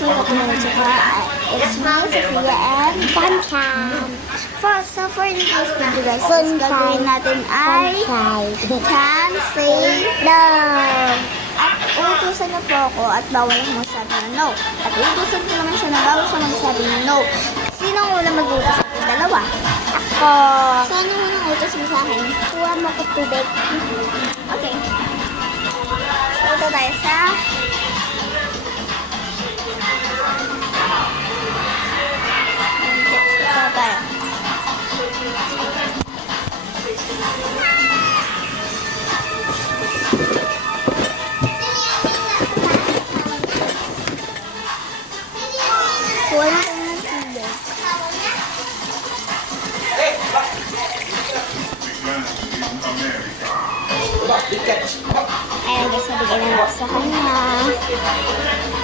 Sino ko na tsaka it's me, Sophia, and Sunshine. for this video guys, gagawin natin ay can say No. at uutusan niyo po ako at bawal akong magsabi ng no. At uutusan ko naman siya na bawal siya magsabi ng no. Sino ang unang mag-uutos sa akin? Dalawa. Ako. So, ano unang utos mo sa akin? Kuha mo ko tubig. Okay. So, ito tayo sa ito tayo. Kuha na tayo ng tubig. Ayan guys, nabigay na lang sa kanya.